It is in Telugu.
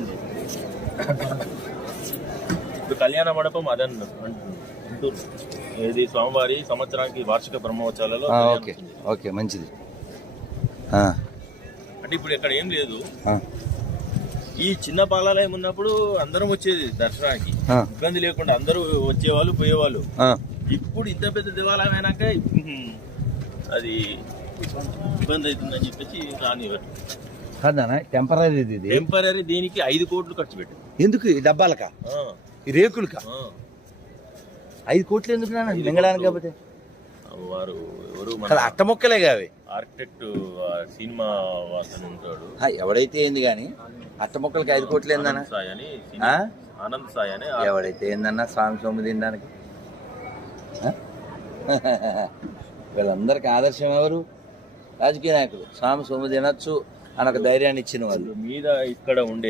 ఉంది ఇప్పుడు కళ్యాణ మండపం అదన్ ఇది స్వామివారి సంవత్సరానికి వార్షిక బ్రహ్మోత్సవాలలో ఓకే. ఓకే మంచిది. ఆ, అంటే ఇప్పుడు ఇక్కడ ఏం లేదు. ఆ, ఈ చిన్న పాలాలయం ఉన్నప్పుడు అందరం వచ్చేది దర్శనానికి. ఇబ్బంది లేకుండా అందరూ వచ్చేవాళ్ళు పోయేవాళ్ళు. ఆ. ఇప్పుడు ఇంత పెద్ద దేవాలయం అయినాక అది ఇబ్బంది అవుతుందని చెప్పేసి రానివ్వరు. కాదన్నా టెంపరీ ఇది టెంపరీ దీనికి ఐదు కోట్లు ఖర్చు పెట్టింది ఎందుకు ఈ డబ్బాలకా? ఈ రేకులకా. ఐదు కోట్లు ఎందుకు నాన్న? మింగడానికి. కాకపోతే. వారు ఎవరు అట్ట మొక్కలే కావి. ఆర్కిటెక్ట్ సినిమా వాసన ఉంటాడు. ఎవడైతే ఏంది కానీ అట్ట మొక్కలకి ఐదు కోట్లు ఏందన్నా సాయి అని? ఆనంద్ సాయి అని ఎవడైతే ఏందన్నా స్వామి సొమ్ము తినడానికి? వీళ్ళందరికీ ఆదర్శం ఎవరు? రాజకీయ నాయకులు. స్వామి సొమ్ము తినొచ్చు. అని ఒక ధైర్యాన్ని ఇచ్చిన వాళ్ళు మీద ఇక్కడ ఉండే